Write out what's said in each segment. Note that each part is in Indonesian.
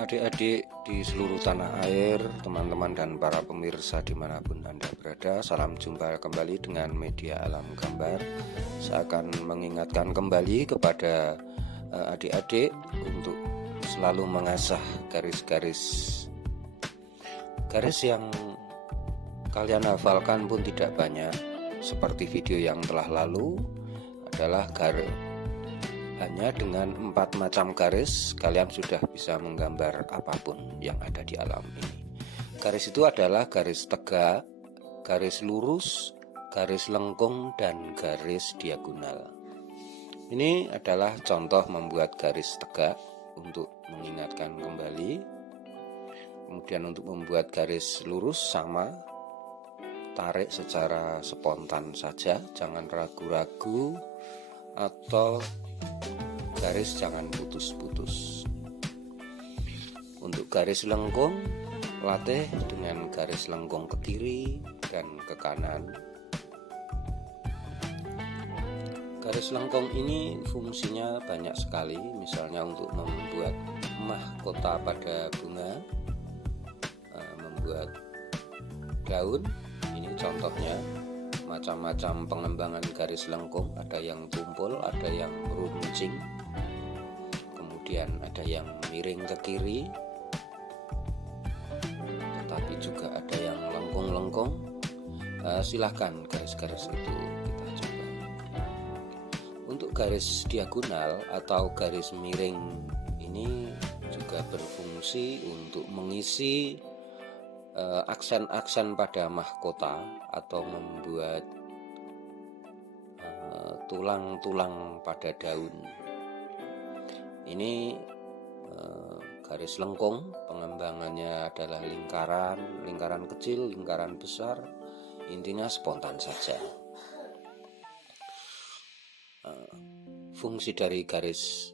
Adik-adik di seluruh tanah air, teman-teman dan para pemirsa dimanapun Anda berada, salam jumpa kembali dengan media Alam Gambar. Saya akan mengingatkan kembali kepada adik-adik untuk selalu mengasah garis-garis yang kalian hafalkan pun tidak banyak. Seperti video yang telah lalu adalah hanya dengan 4 macam garis kalian sudah bisa menggambar apapun yang ada di alam ini. Garis itu adalah garis tegak, garis lurus, garis lengkung, dan garis diagonal. Ini adalah contoh membuat garis tegak untuk mengingatkan kembali. Kemudian untuk membuat garis lurus sama, tarik secara spontan saja, jangan ragu-ragu atau garis jangan putus-putus. Untuk garis lengkung, latih dengan garis lengkung ke kiri dan ke kanan. Garis lengkung ini fungsinya banyak sekali, misalnya untuk membuat mahkota pada bunga, membuat daun. Ini contohnya. Macam-macam pengembangan garis lengkung, ada yang tumpul, ada yang runcing, kemudian ada yang miring ke kiri, tetapi juga ada yang lengkung-lengkung. Silahkan garis-garis itu kita coba. Untuk garis diagonal atau garis miring ini juga berfungsi untuk mengisi aksen-aksen pada mahkota atau membuat tulang-tulang pada daun. Ini garis lengkung, pengembangannya adalah lingkaran kecil, lingkaran besar, intinya spontan saja. Fungsi dari garis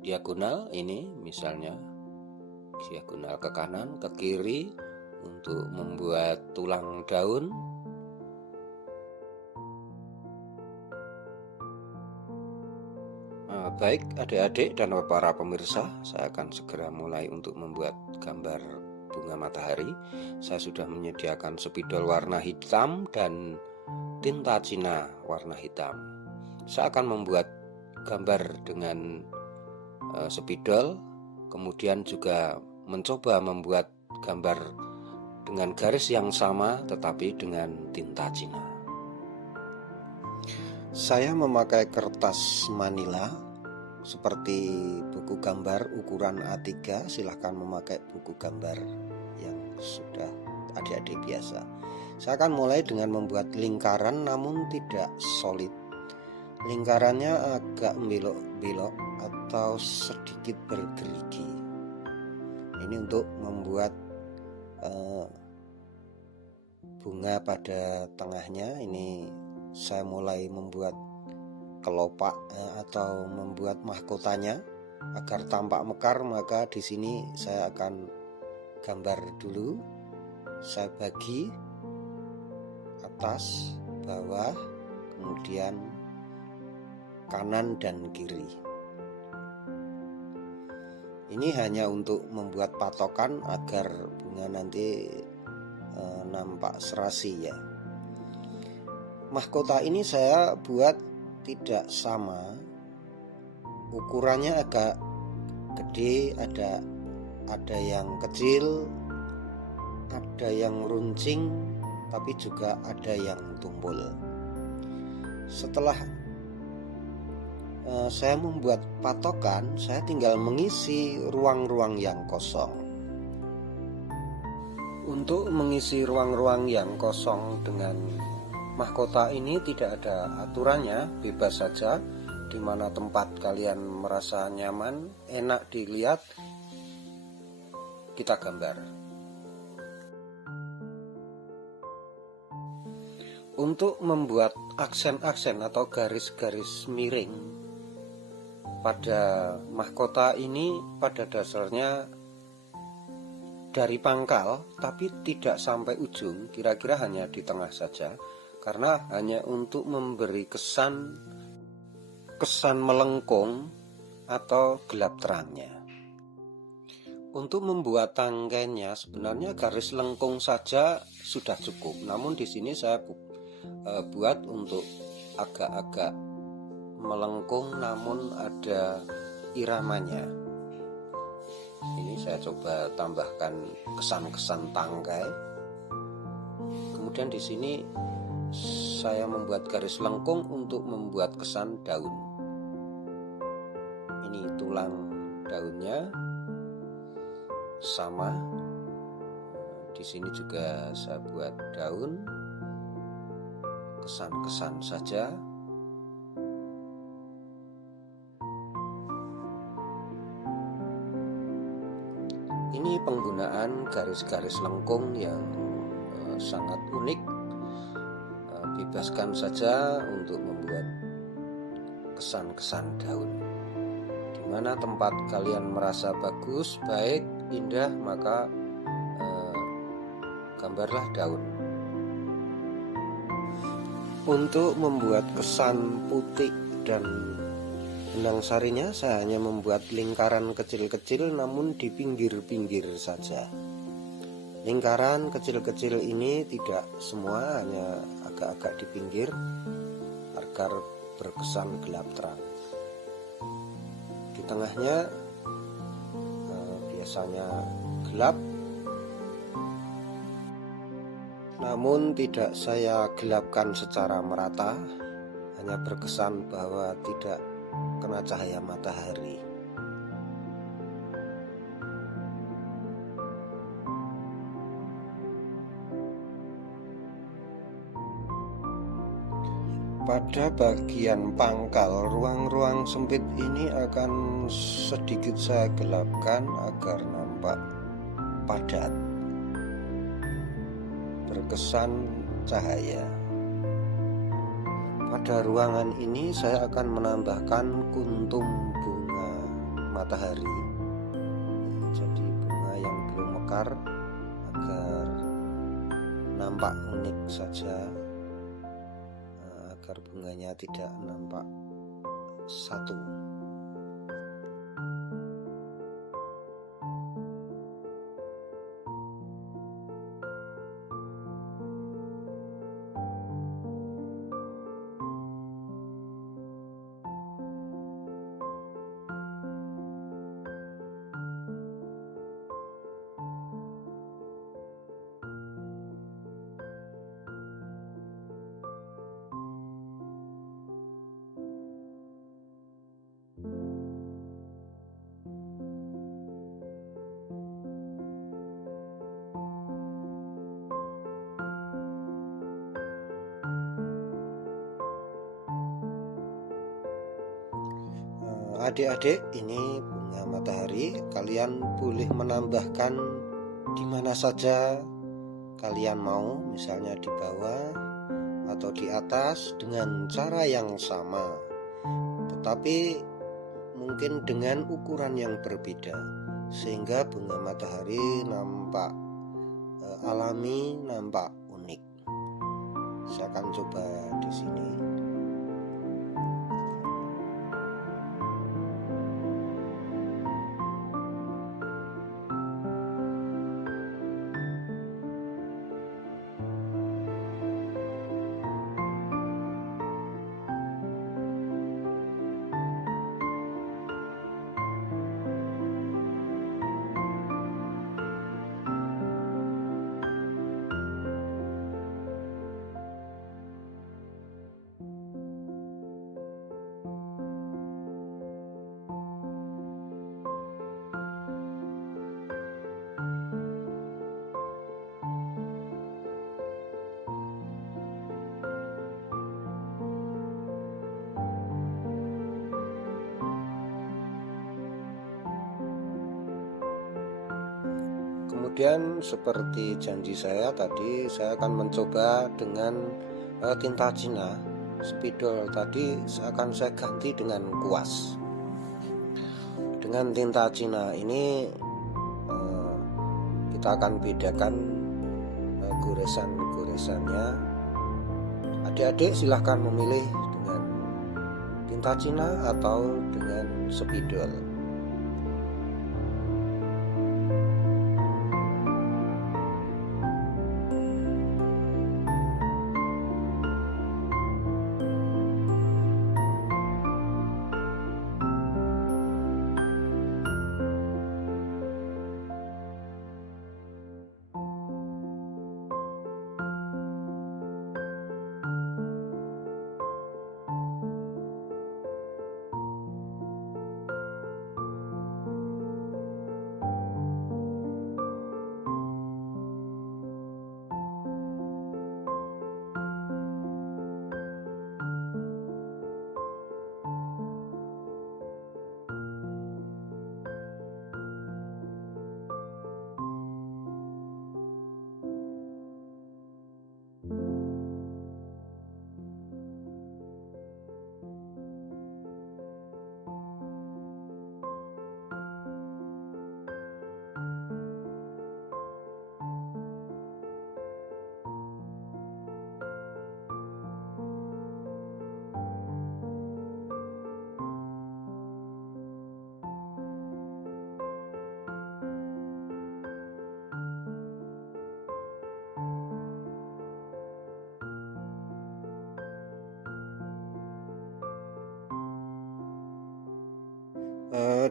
diagonal ini misalnya diagonal ke kanan, ke kiri, untuk membuat tulang daun. Baik adik-adik dan para pemirsa, saya akan segera mulai untuk membuat gambar bunga matahari. Saya sudah menyediakan spidol warna hitam dan tinta Cina warna hitam. Saya akan membuat gambar dengan spidol, kemudian juga mencoba membuat gambar dengan garis yang sama tetapi dengan tinta Cina. Saya memakai kertas manila seperti buku gambar ukuran A3. Silahkan memakai buku gambar yang sudah adik-adik biasa. Saya akan mulai dengan membuat lingkaran namun tidak solid. Lingkarannya agak belok-belok atau sedikit bergerigi. Ini untuk membuat bunga pada tengahnya. Ini saya mulai membuat kelopak atau membuat mahkotanya agar tampak mekar. Maka di sini saya akan gambar dulu. Saya bagi atas, bawah, kemudian kanan dan kiri. Ini hanya untuk membuat patokan agar bunga nanti nampak serasi ya. Mahkota ini saya buat tidak sama, ukurannya agak gede, ada yang kecil, ada yang runcing, tapi juga ada yang tumpul. Setelah saya membuat patokan, saya tinggal mengisi ruang-ruang yang kosong. Untuk mengisi ruang-ruang yang kosong dengan mahkota ini tidak ada aturannya, bebas saja. Di mana tempat kalian merasa nyaman, enak dilihat, kita gambar. Untuk membuat aksen-aksen atau garis-garis miring pada mahkota ini pada dasarnya dari pangkal, tapi tidak sampai ujung, kira-kira hanya di tengah saja, karena hanya untuk memberi kesan melengkung atau gelap terangnya. Untuk membuat tangkainya sebenarnya garis lengkung saja sudah cukup. Namun di sini saya buat untuk agak-agak melengkung namun ada iramanya. Ini saya coba tambahkan kesan-kesan tangkai. Kemudian di sini saya membuat garis lengkung untuk membuat kesan daun. Ini tulang daunnya sama. Di sini juga saya buat daun, kesan-kesan saja. Ini penggunaan garis-garis lengkung yang sangat unik. Bebaskan saja untuk membuat kesan-kesan daun. Di mana tempat kalian merasa bagus, baik, indah, maka gambarlah daun. Untuk membuat kesan putih dan benang sarinya, saya hanya membuat lingkaran kecil-kecil namun di pinggir-pinggir saja. Lingkaran kecil-kecil ini tidak semua, hanya agak-agak di pinggir agar berkesan gelap terang. Di tengahnya biasanya gelap, namun tidak saya gelapkan secara merata, hanya berkesan bahwa tidak kena cahaya matahari. Pada bagian pangkal, ruang-ruang sempit ini akan sedikit saya gelapkan agar nampak padat, berkesan cahaya. Pada ruangan ini saya akan menambahkan kuntum bunga matahari, jadi bunga yang belum mekar, agar nampak unik saja, agar bunganya tidak nampak satu. Adik-adik, ini bunga matahari. Kalian boleh menambahkan di mana saja kalian mau, misalnya di bawah atau di atas dengan cara yang sama, tetapi mungkin dengan ukuran yang berbeda, sehingga bunga matahari nampak alami, nampak unik. Saya akan coba di sini. Kemudian seperti janji saya tadi, saya akan mencoba dengan tinta Cina. Spidol tadi akan saya ganti dengan kuas. Dengan tinta Cina ini kita akan bedakan goresan-goresannya. Adik-adik silahkan memilih dengan tinta Cina atau dengan spidol.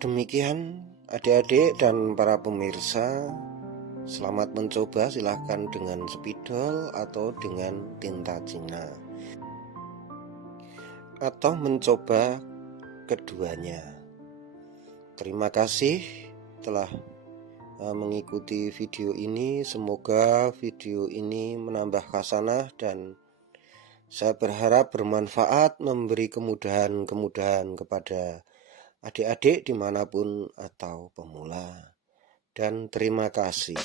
Demikian adik-adik dan para pemirsa, selamat mencoba, silahkan dengan spidol atau dengan tinta Cina, atau mencoba keduanya. Terima kasih telah mengikuti video ini. Semoga video ini menambah khasanah dan saya berharap bermanfaat, memberi kemudahan kepada adik-adik dimanapun atau pemula. Dan terima kasih.